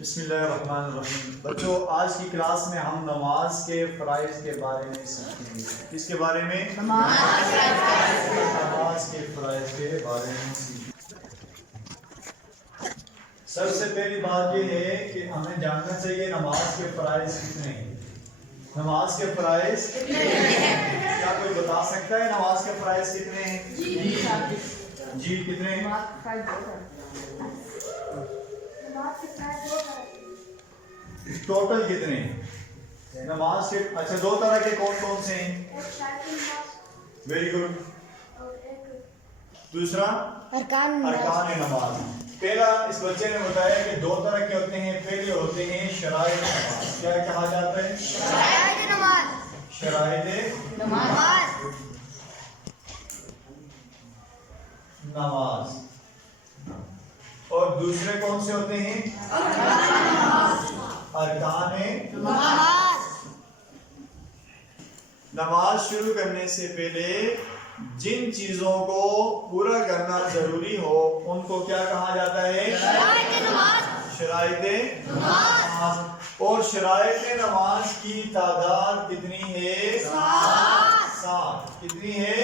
بسم اللہ الرحمن الرحیم۔ بچوں، آج کی کلاس میں ہم نماز کے فرائض کے بارے میں سیکھیں گے۔ کس کے بارے میں؟ نماز کے فرائض کے بارے میں سیکھیں گے۔ سب سے پہلی بات یہ ہے کہ ہمیں جاننا چاہیے نماز کے فرائض کتنے ہیں۔ نماز کے فرائض کتنے ہیں؟ کیا کوئی بتا سکتا ہے نماز کے فرائض کتنے ہیں؟ جی کتنے ہیں؟ ٹوٹل کتنے ہیں نماز کے؟ اچھا، دو طرح کے کون کون سے ہیں؟ Very good. دوسرا ارکان نماز۔ پہلا اس بچے نے بتایا کہ دو طرح کے ہوتے ہیں۔ پہلے ہوتے ہیں شرائط نماز۔ کیا کہا جاتا ہے؟ شرائط نماز۔ اور دوسرے کون سے ہوتے ہیں؟ ارکان نماز۔ شروع کرنے سے پہلے جن چیزوں کو پورا کرنا ضروری ہو ان کو کیا کہا جاتا ہے؟ شرائط نماز۔ اور شرائط نماز کی تعداد کتنی ہے؟ 7۔ کتنی ہے؟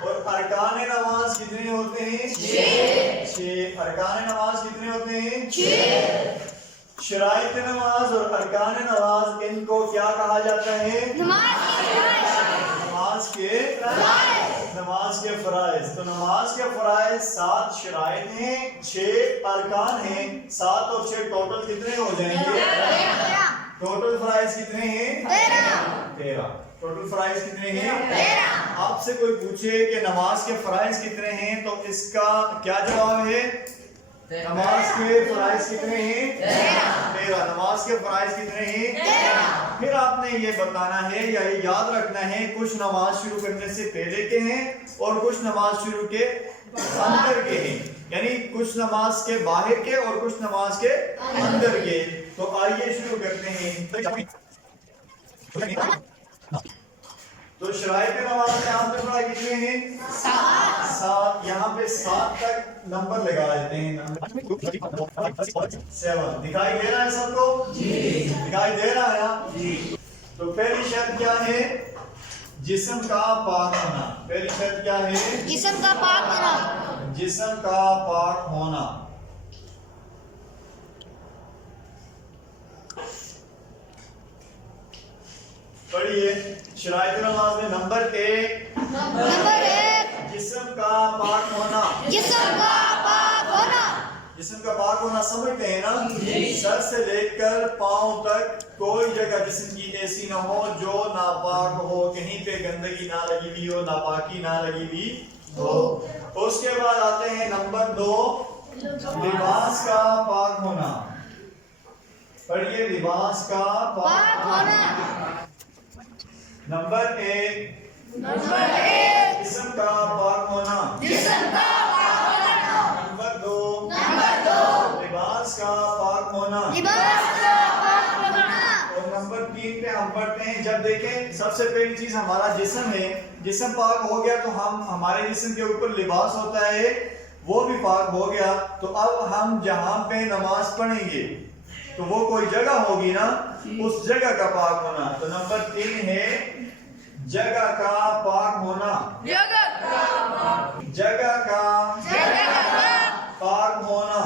اور ارکان نماز کتنے ہوتے ہیں؟ 6۔ ارکان نماز کتنے ہوتے ہیں؟ 6۔ شرائط نماز اور ارکان نماز، ان کو کیا کہا جاتا ہے؟ نماز کے فرائض۔ تو نماز کے فرائض 7 شرائط ہیں، 6 ارکان ہیں۔ 7 اور 6 ٹوٹل کتنے ہو جائیں گے؟ ٹوٹل فرائض کتنے ہیں؟ 13۔ ٹوٹل فرائض کتنے ہیں؟ 13۔ آپ سے کوئی پوچھے کہ نماز کے فرائض کتنے ہیں تو اس کا کیا جواب ہے؟ نماز کے فرائض کتنے ہیں؟ 13۔ نماز کے فرائض کتنے ہیں؟ 13۔ پھر آپ نے یہ بتانا ہے یا یہ یاد رکھنا ہے، کچھ نماز شروع کرنے سے پہلے کے ہیں اور کچھ نماز شروع کے اندر کے ہیں، یعنی کچھ نماز کے باہر کے اور کچھ نماز کے اندر کے۔ تو آئیے شروع کرتے ہیں۔ تو شرائط نماز میں آپ نے پڑھا کتنے ہیں؟ 7۔ یہاں پہ 7 تک نمبر لگا دیتے ہیں۔ 7 دکھائی دے رہا ہے سب کو؟ دکھائی دے رہا ہے نا؟ تو پہلی شرط کیا ہے؟ جسم کا پاک ہونا۔ پہلی شرط کیا ہے؟ جسم کا پاک ہونا۔ پڑھیے شرائط نماز میں نمبر 1 جسم کا پاک ہونا۔ جسم کا پاک ہونا سمجھتے ہیں نا؟ سر سے لے کر پاؤں تک کوئی جگہ جسم کی ایسی نہ ہو جو ناپاک ہو، کہیں پہ گندگی نہ لگی ہوئی ہو، ناپاکی نہ لگی ہوئی ہو۔ اس کے بعد آتے ہیں نمبر 2 لباس کا پاک ہونا۔ پڑھیے لباس کا پاک ہونا۔ نمبر 1 جسم کا پاک ہونا۔ نمبر 2 لباس کا پاک ہونا۔ اور نمبر 3 پہ ہم پڑھتے ہیں، جب دیکھیں سب سے پہلی چیز ہمارا جسم ہے، جسم پاک ہو گیا تو ہمارے جسم کے اوپر لباس ہوتا ہے وہ بھی پاک ہو گیا۔ تو اب ہم جہاں پہ نماز پڑھیں گے تو وہ کوئی جگہ ہوگی نا، اس جگہ کا پاک ہونا۔ تو نمبر 3 ہے جگہ کا پاک ہونا۔ جگہ کا پاک ہونا۔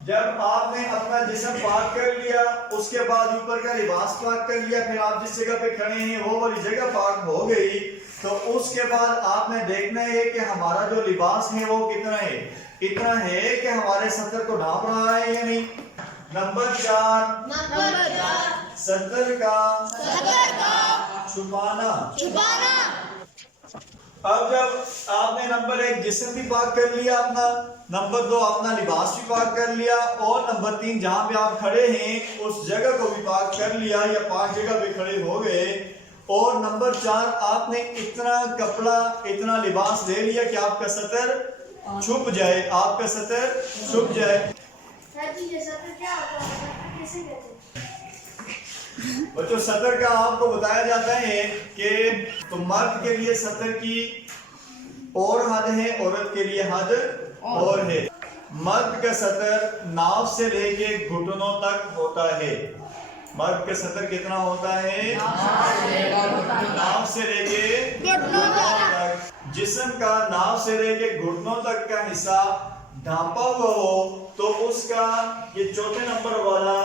جب آپ نے اپنا جسم پاک کر لیا، اس کے بعد اوپر کا لباس پاک کر لیا، پھر آپ جس جگہ پہ کھڑے ہیں وہ والی جگہ پاک ہو گئی، تو اس کے بعد آپ نے دیکھنا ہے کہ ہمارا جو لباس ہے وہ کتنا ہے؟ اتنا ہے کہ ہمارے سطر کو ڈھانپ رہا ہے یا نہیں؟ نمبر 4 سطر کا چھپانا۔ اب جب آپ نے نمبر 1 جسم بھی پاک کر لیا اپنا، نمبر 2 اپنا لباس بھی پاک کر لیا، اور نمبر 3 جہاں پہ آپ کھڑے ہیں اس جگہ کو بھی پاک کر لیا یا پاک جگہ پہ کھڑے ہو گئے، اور نمبر 4 آپ نے اتنا کپڑا اتنا لباس لے لیا کہ آپ کا سطر چھپ جائے، آپ کا سطر چھپ جائے۔ بچوں سطر کا آپ کو بتایا جاتا ہے کہ تو مرد کے لیے سطر کی اور حد ہے، عورت کے لیے حد اور ہے۔ مرد کا سطر ناف سے لے کے گھٹنوں تک ہوتا ہے. مرد کا سطر کتنا ہوتا ہے؟ ناف سے لے کے گھٹنوں تک. جسم کا ناف سے لے کے گھٹنوں تک کا حصہ ڈھانپا ہوا ہو تو اس کا یہ چوتھے نمبر والا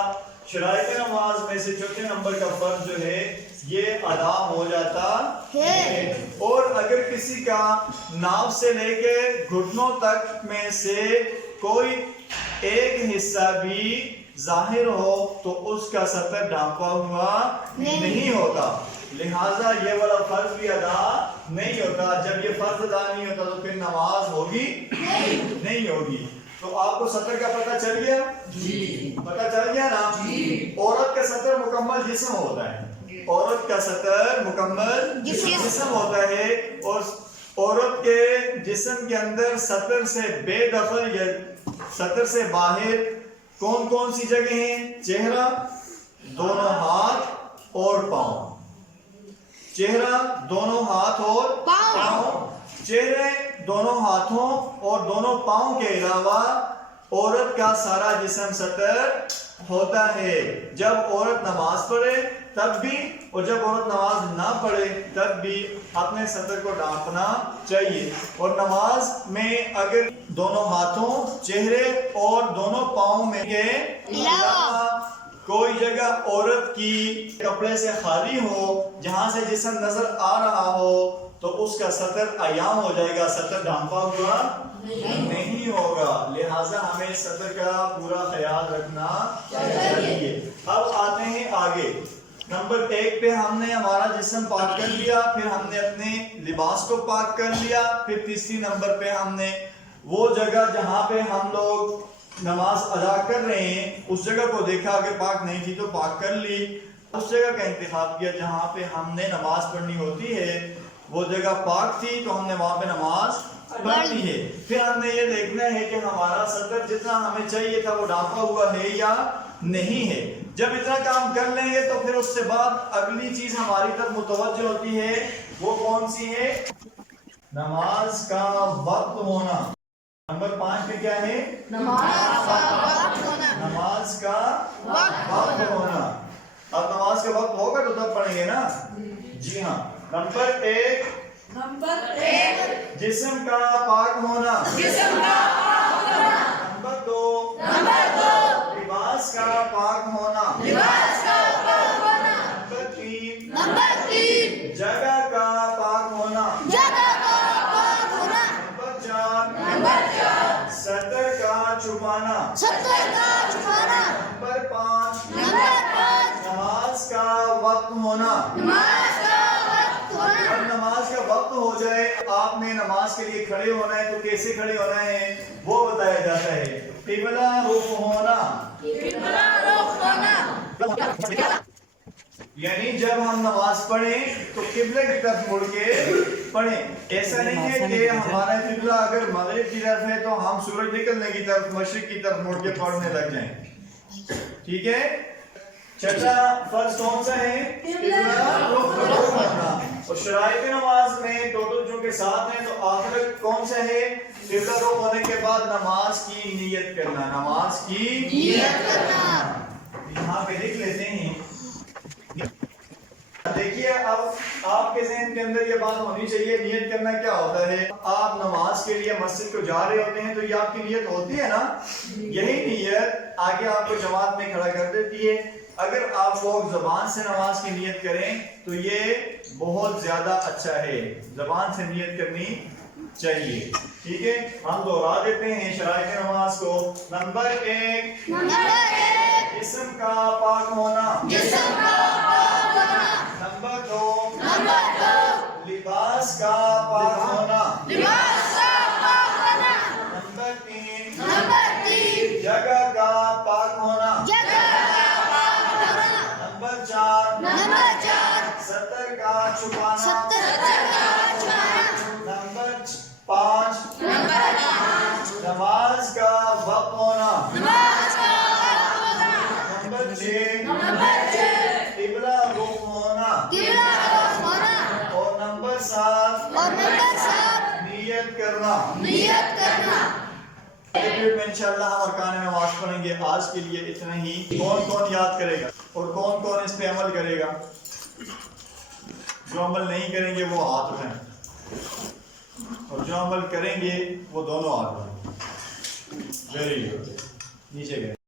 شرائط نماز میں سے چوتھے نمبر کا فرض جو ہے یہ ادا ہو جاتا ہے. اور اگر کسی کا ناف سے لے کے گھٹنوں تک میں سے کوئی ایک حصہ بھی ظاہر ہو تو اس کا سطر ڈھانپا ہوا نہیں ہوتا. لہٰذا یہ والا فرض بھی ادا نہیں ہوتا. جب یہ فرض ادا نہیں ہوتا تو پھر نماز ہوگی نہیں ہوگی. تو آپ کو سطر کا پتہ چل گیا؟ جی پتہ چل گیا نا؟ جی. عورت کا سطر مکمل جسم ہوتا ہے. عورت کا سطر مکمل جسم ہوتا ہے اور عورت کے جسم کے اندر سطر سے بے دخل یا سطر سے باہر کون کون سی جگہ ہیں؟ چہرہ، دونوں ہاتھ اور پاؤں. چہرہ، دونوں ہاتھ اور پاؤں. چہرے، دونوں ہاتھوں اور دونوں پاؤں کے علاوہ عورت کا سارا جسم سطر ہوتا ہے. جب عورت نماز پڑھے تب بھی اور جب عورت نماز نہ پڑھے تب بھی اپنے سطر کو ڈھانپنا چاہیے. اور نماز میں اگر دونوں ہاتھوں، چہرے اور دونوں پاؤں میں کے علاوہ کوئی جگہ عورت کی کپڑے سے خالی ہو جہاں سے جسم نظر آ رہا ہو تو اس کا سطر عیاں ہو جائے گا، سطر ڈھانپا ہوا نہیں ہوگا. لہٰذا ہمیں سطر کا پورا خیال رکھنا چاہیے. اب آتے ہیں آگے. نمبر 1 پہ ہم نے ہمارا جسم پاک کر لیا، پھر ہم نے اپنے لباس کو پاک کر لیا، پھر تیسری نمبر پہ ہم نے وہ جگہ جہاں پہ ہم لوگ نماز ادا کر رہے ہیں اس جگہ کو دیکھا، اگر پاک نہیں تھی تو پاک کر لی. اس جگہ کا انتخاب کیا جہاں پہ ہم نے نماز پڑھنی ہوتی ہے. وہ جگہ پاک تھی تو ہم نے وہاں پہ نماز پڑھنی ہے. پھر ہم نے یہ دیکھنا ہے کہ ہمارا سطر جتنا ہمیں چاہیے تھا وہ ڈھانپا ہوا ہے یا نہیں ہے. جب اتنا کام کر لیں گے تو پھر اس سے بعد اگلی چیز ہماری طرف متوجہ ہوتی ہے. وہ کون سی ہے؟ نماز کا وقت ہونا. نمبر 5 پہ کیا ہے؟ نماز کا وقت ہونا. نماز کا وقت ہونا. اب نماز کا وقت ہوگا تو تب پڑھیں گے نا؟ جی ہاں. نمبر 1 جسم کا پاک ہونا. نمبر 2 لباس کا پاک ہونا. نمبر 3 جگہ کا پاک ہونا. نمبر 4 سطر کا چھپانا. نمبر 5 نماز کا وقت ہونا. جب نماز کا وقت ہو جائے آپ نے نماز کے لیے کھڑے ہونا ہے تو کیسے کھڑے ہونا ہے وہ بتایا جاتا ہے. قبلہ رخ ہونا. یعنی جب ہم نماز پڑھیں تو قبلے کی طرف مڑ کے پڑھیں. ایسا نہیں ہے کہ ہمارا قبلہ اگر مغرب کی طرف ہے تو ہم سورج نکلنے کی طرف مشرق کی طرف مڑ کے پڑھنے لگ جائیں. ٹھیک ہے. چھٹا فرض کون سا ہے؟ قبلہ رخ کرنا. اور شرائط نماز میں ٹوٹل جو کہ 7 ہیں تو آخر کون سا ہے؟ قبلہ رخ ہونے کے بعد نماز کی نیت کرنا. نماز کی نیت کرنا. یہاں پہ لکھ لیتے ہیں. دیکھیے اب آپ کے ذہن کے اندر یہ بات ہونی چاہیے نیت کرنا کیا ہوتا ہے. آپ نماز کے لیے مسجد کو جا رہے ہوتے ہیں تو یہ آپ کی نیت ہوتی ہے نا. یہی نیت آگے آپ کو جماعت میں کھڑا کر دیتی ہے. اگر آپ لوگ زبان سے نماز کی نیت کریں تو یہ بہت زیادہ اچھا ہے. زبان سے نیت کرنی چاہیے. ٹھیک ہے. ہم دوہرا دیتے ہیں شرائط نماز کو. نمبر 1 جسم کا پاک ہونا. نمبر 2 لباس کا پاک ہونا. نمبر 3 جگہ کا پاک ہونا. نمبر 4 سطر کا چھپانا. نمبر 5 نماز کا وقت ہونا. نمبر 6 قبلہ رخ ہونا. اور نمبر 7 نیت کرنا. انشاءاللہ ہم ارکان نماز پڑھیں گے. آج کے لیے اتنا ہی. کون کون یاد کرے گا اور کون کون اس پہ عمل کرے گا؟ جو عمل نہیں کریں گے وہ ہاتھ اٹھائیں اور جو عمل کریں گے وہ دونوں ہاتھ اٹھائیں. Very good. نیچے گئے.